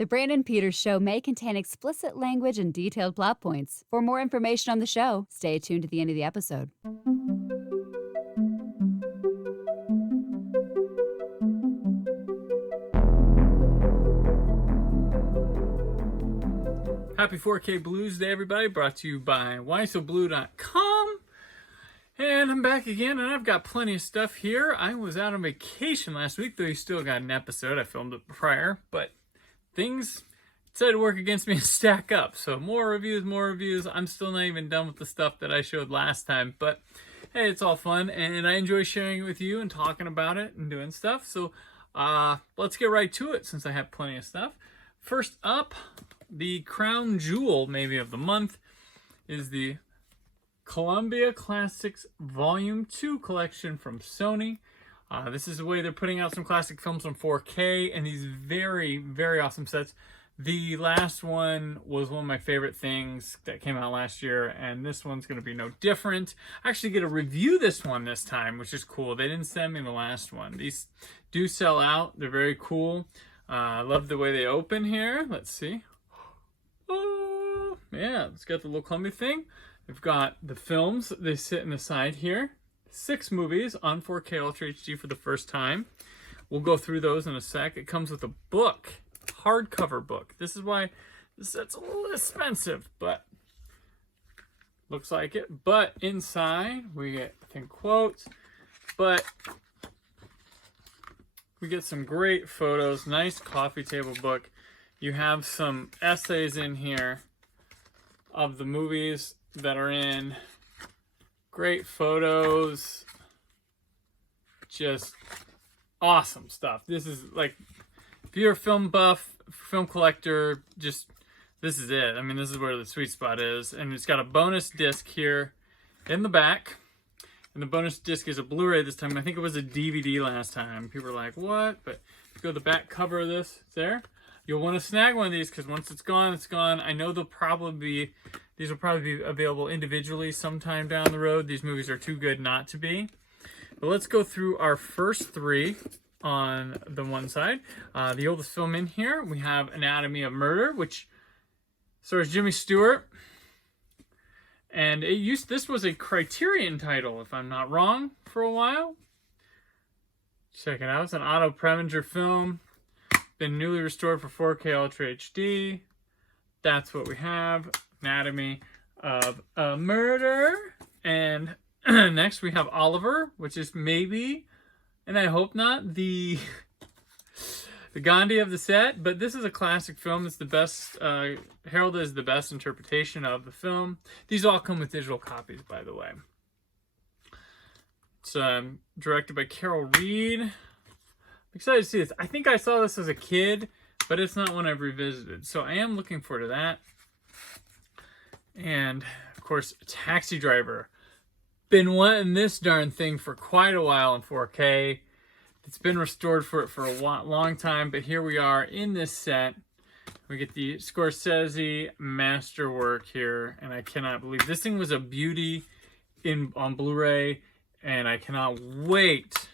The Brandon Peters Show may contain explicit language and detailed plot points. For more information on the show, stay tuned to the end of the episode. Happy 4K Blues Day, everybody. Brought to you by whysoblue.com. And I'm back again, and I've got plenty of stuff here. I was out on vacation last week, though you still got an episode. I filmed it prior, but things decided to work against me and stack up. So more reviews. I'm still not even done with the stuff that I showed last time, but hey, it's all fun, and I enjoy sharing it with you and talking about it and doing stuff. So let's get right to it since I have plenty of stuff. First up, the crown jewel, maybe, of the month is the Columbia Classics Volume 2 collection from Sony. This is the way they're putting out some classic films on 4K and these very, very awesome sets. The last one was one of my favorite things that came out last year, and this one's going to be no different. I actually get to review this one this time, which is cool. They didn't send me the last one. These do sell out. They're very cool. I love the way they open here. Let's see. Oh, yeah, it's got the little Columbia thing. We've got the films. They sit in the side here. 6 movies on 4K Ultra HD for the first time. We'll go through those in a sec. It comes with a book, hardcover book. This is why this set's a little expensive, but looks like it. But inside we get, I think, quotes, but we get some great photos. Nice coffee table book. You have some essays in here of the movies that are in. Great photos. Just awesome stuff. This is like, if you're a film buff, film collector, just, this is it. I mean, this is where the sweet spot is. And it's got a bonus disc here in the back. And the bonus disc is a Blu-ray this time. I think it was a DVD last time. People were like, what? But if you go to the back cover of this, it's there. You'll want to snag one of these because once it's gone, it's gone. I know these will probably be available individually sometime down the road. These movies are too good not to be. But let's go through our first 3 on the one side. The oldest film in here, we have Anatomy of Murder, which stars Jimmy Stewart. And this was a Criterion title, if I'm not wrong, for a while. Check it out. It's an Otto Preminger film. Been newly restored for 4K Ultra HD. That's what we have. Anatomy of a Murder. And next we have Oliver, which is maybe, and I hope not, the Gandhi of the set, but this is a classic film. It's the best, heralded as the best interpretation of the film. These all come with digital copies, by the way. It's directed by Carol Reed. I'm excited to see this. I think I saw this as a kid, but it's not one I've revisited, so I am looking forward to that. And, of course, Taxi Driver. Been wanting this darn thing for quite a while in 4K. It's been restored for a long time, but here we are in this set. We get the Scorsese Masterwork here, and I cannot believe this thing was a beauty on Blu-ray, and I cannot wait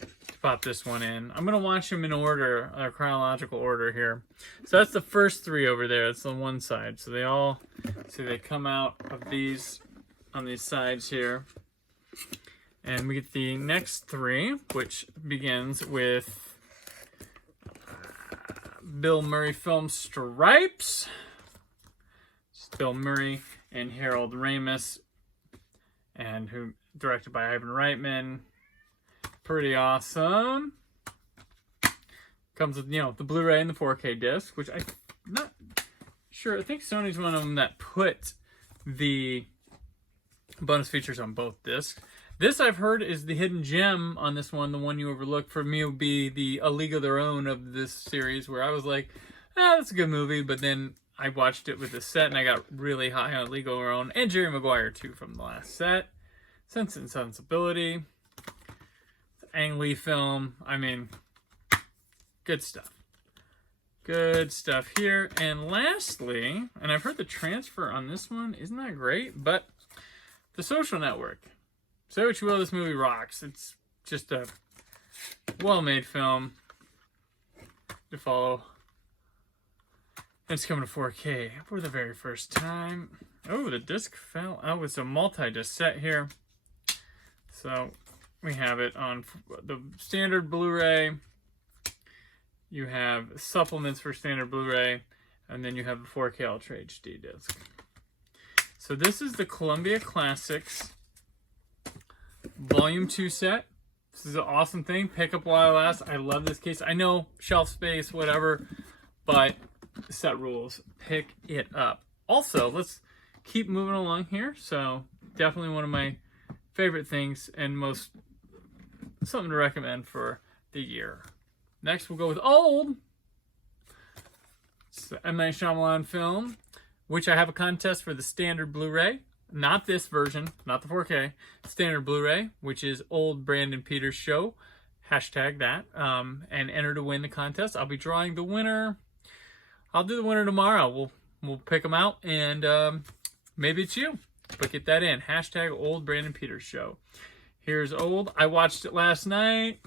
to pop this one in. I'm going to watch them in order, chronological order here. So that's the first 3 over there. That's on one side. So they come out of these on these sides here. And we get the next 3, which begins with Bill Murray film Stripes. It's Bill Murray and Harold Ramis, and who directed by Ivan Reitman. Pretty awesome. Comes with, the Blu-ray and the 4K disc, which I'm not sure. I think Sony's one of them that put the bonus features on both discs. This, I've heard, is the hidden gem on this one. The one you overlook for me would be the A League of Their Own of this series, where I was like, that's a good movie, but then I watched it with the set and I got really high on A League of Their Own, and Jerry Maguire too from the last set. Sense and Sensibility. Ang Lee film. I mean, good stuff. Good stuff here. And lastly, and I've heard the transfer on this one isn't that great, but The Social Network. Say what you will, this movie rocks. It's just a well-made film to follow It's coming to 4K for the very first time. Oh, the disc fell out. It's a multi-disc set here. So we have it on the standard Blu-ray. You have supplements for standard Blu-ray, and then you have the 4K Ultra HD disc. So this is the Columbia Classics Volume 2 set. This is an awesome thing. Pick up while it lasts. I love this case. I know shelf space, whatever, but set rules. Pick it up. Also, let's keep moving along here. So definitely one of my favorite things and most something to recommend for the year. Next, we'll go with Old. It's a M. Night Shyamalan film, which I have a contest for the standard Blu-ray. Not this version, not the 4K. Standard Blu-ray, which is Old Brandon Peters Show. Hashtag that. And enter to win the contest. I'll be drawing the winner. I'll do the winner tomorrow. We'll pick them out, and maybe it's you. But get that in. Hashtag Old Brandon Peters Show. Here's Old. I watched it last night.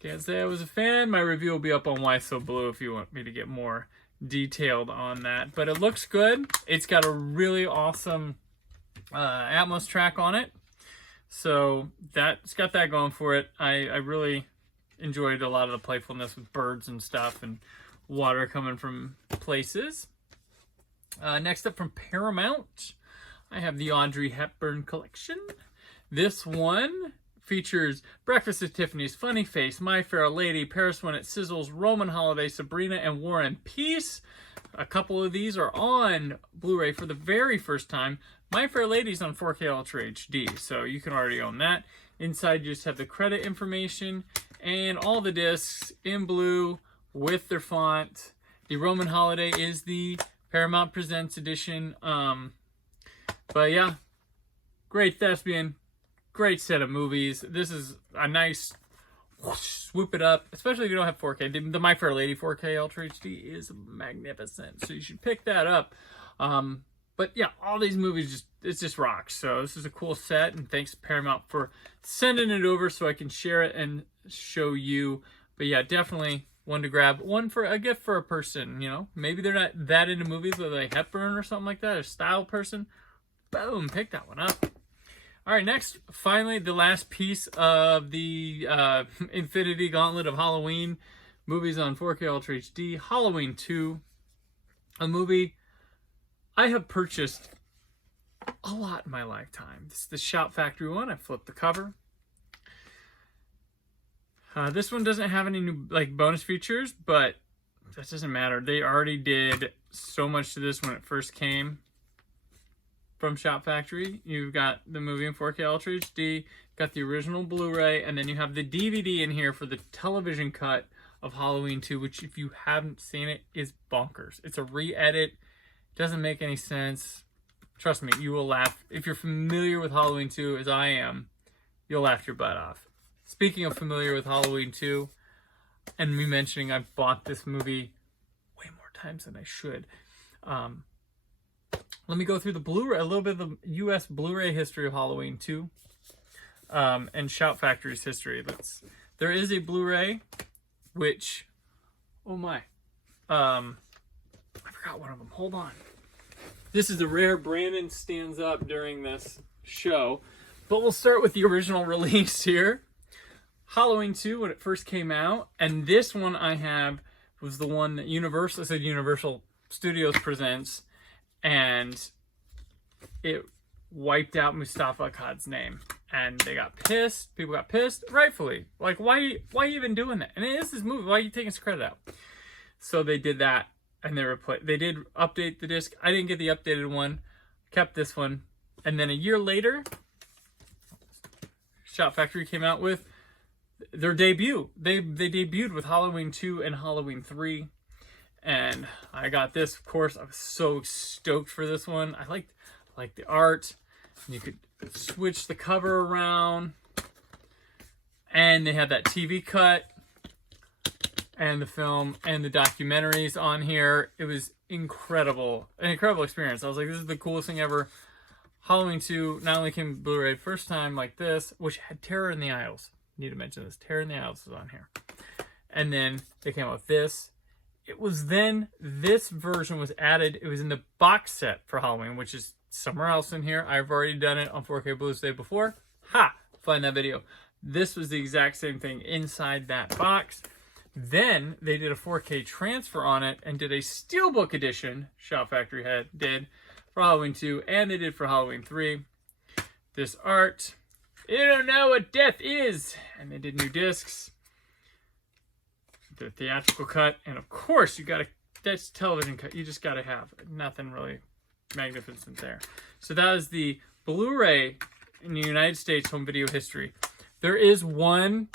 Can't say I was a fan. My review will be up on Why So Blue if you want me to get more detailed on that. But it looks good. It's got a really awesome Atmos track on it. So it's got that going for it. I really enjoyed a lot of the playfulness with birds and stuff and water coming from places. Next up from Paramount, I have the Audrey Hepburn collection. This one features Breakfast at Tiffany's, Funny Face, My Fair Lady, Paris When It Sizzles, Roman Holiday, Sabrina, and War and Peace. A couple of these are on Blu-ray for the very first time. My Fair Lady's on 4K Ultra HD, so you can already own that. Inside you just have the credit information and all the discs in blue with their font. The Roman Holiday is the Paramount Presents edition. But yeah, great thespian, great set of movies. This is a nice swoop it up, especially if you don't have 4K. The My Fair Lady 4K Ultra HD is magnificent, so you should pick that up. But yeah, all these movies just rocks. So this is a cool set, and thanks to Paramount for sending it over so I can share it and show you. But yeah, definitely one to grab, one for a gift for a person. You know, maybe they're not that into movies, whether like Hepburn or something like that, a style person. Boom, pick that one up. All right, next, finally, the last piece of the Infinity Gauntlet of Halloween movies on 4K Ultra HD, Halloween 2, a movie I have purchased a lot in my lifetime. This is the Shout Factory one. I flipped the cover. This one doesn't have any new bonus features, but that doesn't matter. They already did so much to this when it first came from Shout Factory. You've got the movie in 4K Ultra HD, got the original Blu-ray, and then you have the DVD in here for the television cut of Halloween 2, which if you haven't seen it, is bonkers. It's a re-edit. Doesn't make any sense. Trust me, you will laugh. If you're familiar with Halloween 2, as I am, you'll laugh your butt off. Speaking of familiar with Halloween 2, and me mentioning I've bought this movie way more times than I should. Let me go through the Blu-ray, a little bit of the U.S. Blu-ray history of Halloween 2, and Shout Factory's history. There is a Blu-ray, which, oh my, I forgot one of them. Hold on. This is a rare. Brandon stands up during this show, but we'll start with the original release here. Halloween 2 when it first came out, and this one I have was the one that Universal Studios presents, and it wiped out Mustafa Akkad's name, and they got pissed. People got pissed, rightfully. Like, why are you even doing that? And it is this movie. Why are you taking his credit out? So they did that, and they did update the disc. I didn't get the updated one, kept this one, and then a year later, Shout Factory came out with their debut. They debuted with Halloween 2 and Halloween 3. And I got this, of course. I was so stoked for this one. I liked the art. You could switch the cover around. And they had that TV cut. And the film and the documentaries on here. It was incredible. An incredible experience. I was like, this is the coolest thing ever. Halloween 2 not only came Blu-ray first time like this, which had Terror in the Aisles. Need to mention this. Terror in the Aisles is on here. And then they came out with this it was then this version was added. It was in the box set for Halloween, which is somewhere else in here. I've already done it on 4K BLUsday before. Ha! Find that video. This was the exact same thing inside that box. Then they did a 4K transfer on it and did a Steelbook edition, Shout Factory did, for Halloween 2, and they did for Halloween 3. This art, you don't know what death is! And they did new discs. The theatrical cut, and of course, that's television cut. You just gotta have nothing really magnificent there. So that is the Blu-ray in the United States home video history. There is one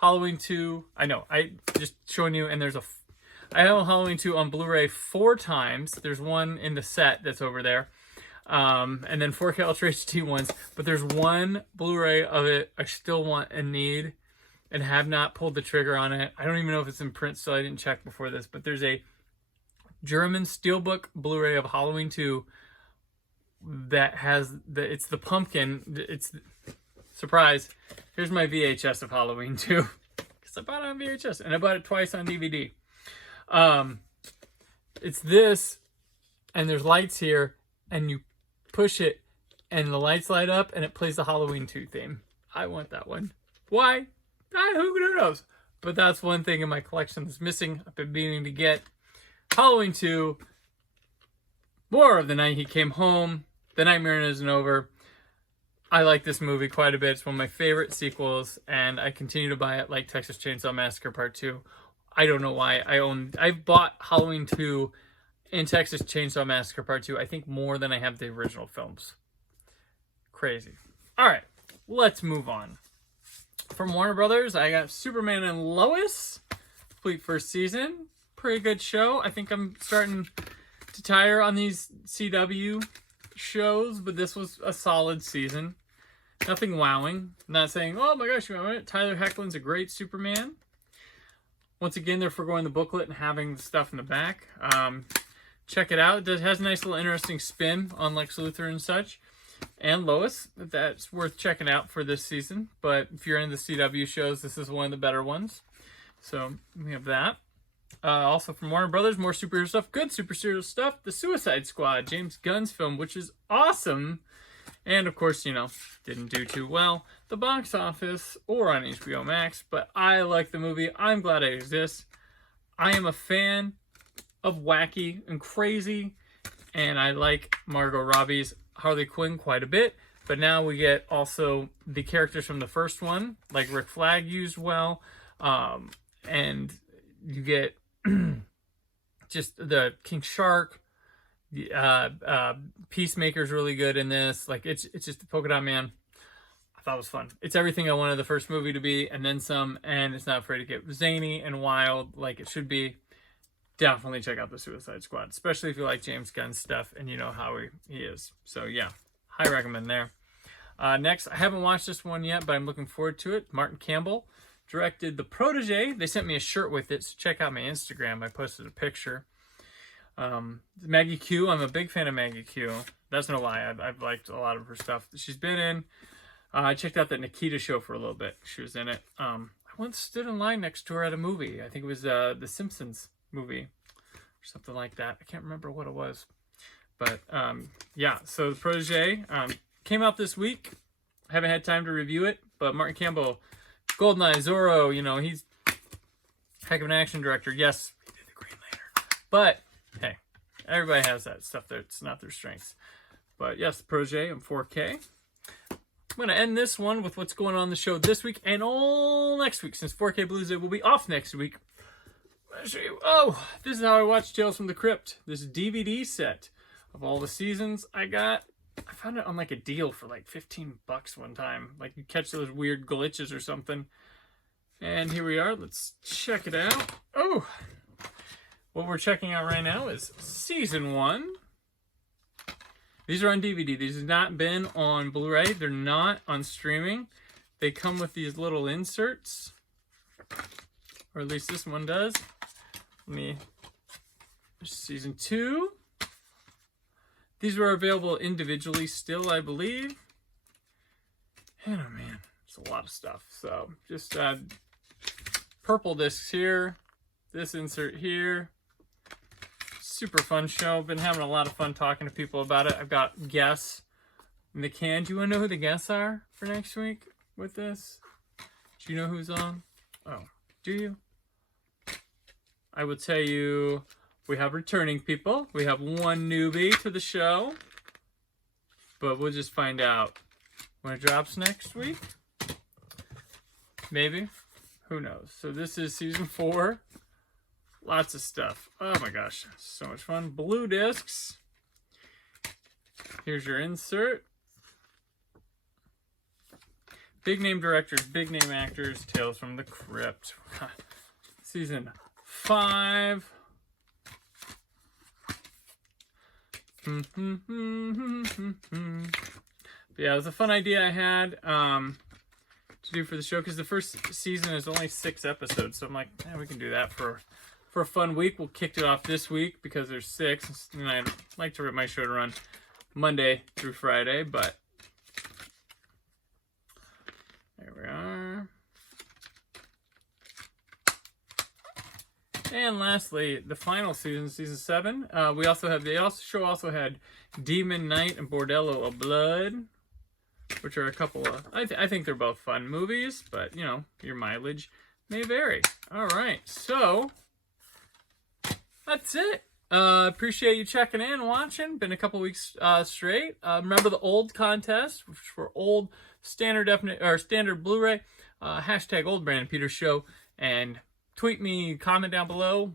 Halloween 2. I know, I just showing you, and I have a Halloween 2 on Blu-ray 4 times. There's one in the set that's over there. And then 4K Ultra HD ones. But there's one Blu-ray of it I still want and need, and have not pulled the trigger on it. I don't even know if it's in print still. I didn't check before this. But there's a German Steelbook Blu-ray of Halloween 2 that has it's the pumpkin. It's surprise. Here's my VHS of Halloween 2. Because I bought it on VHS. And I bought it twice on DVD. It's this. And there's lights here. And you push it. And the lights light up. And it plays the Halloween 2 theme. I want that one. Why? Who knows? But that's one thing in my collection that's missing. I've been meaning to get Halloween 2. More of the Night He Came Home. The Nightmare Isn't Over. I like this movie quite a bit. It's one of my favorite sequels, and I continue to buy it, like Texas Chainsaw Massacre Part 2. I don't know why. I've bought Halloween 2 and Texas Chainsaw Massacre Part 2, I think more than I have the original films. Crazy. All right, let's move on. From Warner Brothers, I got Superman and Lois, complete first season. Pretty good show. I think I'm starting to tire on these CW shows, but this was a solid season. Nothing wowing. Not saying, oh my gosh, Tyler Hoechlin's a great Superman. Once again, they're foregoing the booklet and having stuff in the back. Check it out. It has a nice little interesting spin on Lex Luthor and such. And Lois, that's worth checking out for this season. But if you're into the CW shows, this is one of the better ones. So we have that. Also from Warner Brothers, more superhero stuff. Good superhero stuff. The Suicide Squad, James Gunn's film, which is awesome. And of course, didn't do too well the box office or on HBO Max. But I like the movie. I'm glad it exists. I am a fan of wacky and crazy. And I like Margot Robbie's Harley Quinn quite a bit, but now we get also the characters from the first one, like Rick Flag used well, and you get just the King Shark, the Peacemaker's really good in this. Like it's just the Polka Dot Man. I thought it was fun. It's everything I wanted the first movie to be, and then some. And it's not afraid to get zany and wild like it should be. Definitely check out the Suicide Squad, especially if you like James Gunn's stuff and you know how he is. So yeah, high recommend there. Next, I haven't watched this one yet, but I'm looking forward to it. Martin Campbell directed The Protege. They sent me a shirt with it, so check out my Instagram. I posted a picture. Maggie Q, I'm a big fan of Maggie Q. That's no lie. I've liked a lot of her stuff that she's been in. I checked out that Nikita show for a little bit. She was in it. I once stood in line next to her at a movie. I think it was The Simpsons movie or something like that. I can't remember what it was, but yeah, so The Protege came out this week. I haven't had time to review it, but Martin Campbell, GoldenEye, Zorro, he's a heck of an action director. Yes, he did The Green Lantern, but hey, everybody has that stuff that's not their strengths. But yes, The Protege in 4K. I'm going to end this one with what's going on in the show this week and all next week, since 4K BLUsday will be off next week. I'll show you. Oh, this is how I watched Tales from the Crypt. This DVD set of all the seasons I got. I found it on like a deal for like $15 one time. Like you catch those weird glitches or something. And here we are. Let's check it out. Oh, what we're checking out right now is season 1. These are on DVD. These have not been on Blu-ray. They're not on streaming. They come with these little inserts. Or at least this one does. Season 2. These were available individually still, I believe. And oh man, it's a lot of stuff. So just purple discs here. this insert here. Super fun show. Been having a lot of fun talking to people about it. I've got guests in the can. Do you want to know who the guests are for next week with this? Do you know who's on? Oh, do you? I will tell you, we have returning people. We have one newbie to the show. But we'll just find out when it drops next week. Maybe. Who knows? So this is season 4. Lots of stuff. Oh my gosh. So much fun. Blue discs. Here's your insert. Big name directors, big name actors, Tales from the Crypt. Season 5. But yeah, it was a fun idea I had to do for the show because the first season is only 6 episodes. So I'm like, we can do that for a fun week. We'll kick it off this week because there's 6. And I'd like to my show to run Monday through Friday, but there we are. And lastly, the final season, season 7. We also have show also had Demon Knight and Bordello of Blood, which are a couple of I think they're both fun movies, but you know, your mileage may vary. All right, so that's it. Appreciate you checking in, watching. Been a couple weeks straight. Remember the old contest, which for old standard Blu-ray. Hashtag Old Brandon Peters Show and tweet me, comment down below.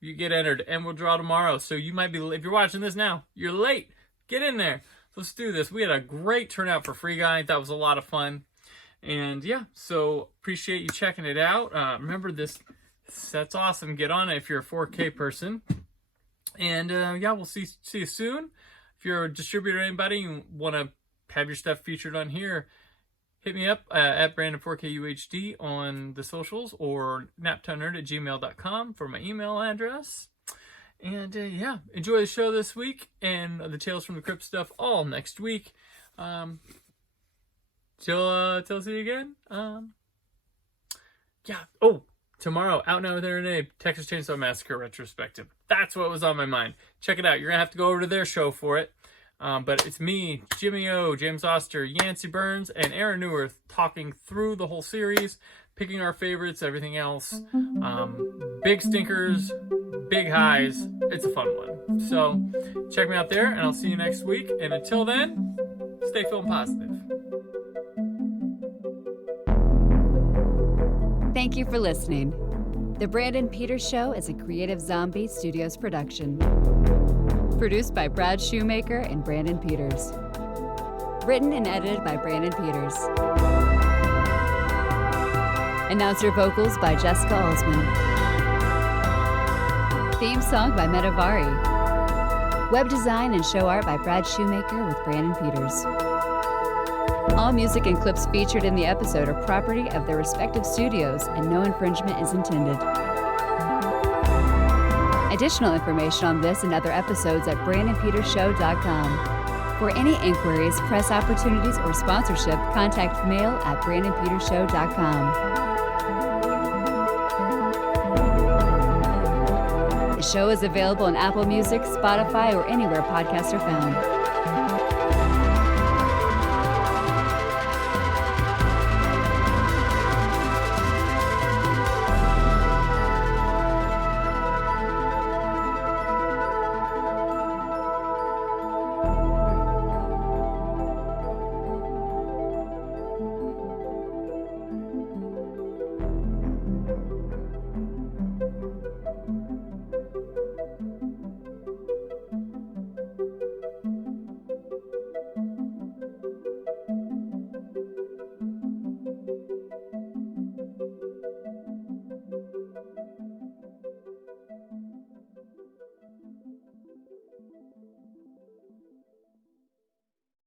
You get entered, and we'll draw tomorrow. So you might be, if you're watching this now, you're late. Get in there. Let's do this. We had a great turnout for Free Guy. That was a lot of fun. And yeah, so appreciate you checking it out. Remember this set's awesome. Get on it if you're a 4K person. And yeah, we'll see you soon. If you're a distributor or anybody, you want to have your stuff featured on here, hit me up at Brandon4KUHD on the socials or naptownerd@gmail.com for my email address. And yeah, enjoy the show this week and the Tales from the Crypt stuff all next week. Till see you again. Yeah. Oh, tomorrow, Out Now with Aaron Abe, Texas Chainsaw Massacre retrospective. That's what was on my mind. Check it out. You're gonna have to go over to their show for it. But it's me, Jimmy O, James Oster, Yancey Burns, and Aaron Neuwirth talking through the whole series, picking our favorites, everything else. Big stinkers, big highs. It's a fun one. So check me out there, and I'll see you next week. And until then, stay film positive. Thank you for listening. The Brandon Peters Show is a Creative Zombie Studios production. Produced by Brad Shoemaker and Brandon Peters. Written and edited by Brandon Peters. Announcer vocals by Jessica Alsman. Theme song by Metavari. Web design and show art by Brad Shoemaker with Brandon Peters. All music and clips featured in the episode are property of their respective studios, and no infringement is intended. Additional information on this and other episodes at BrandonPetersShow.com. For any inquiries, press opportunities, or sponsorship, contact mail at BrandonPetersShow.com. The show is available on Apple Music, Spotify, or anywhere podcasts are found.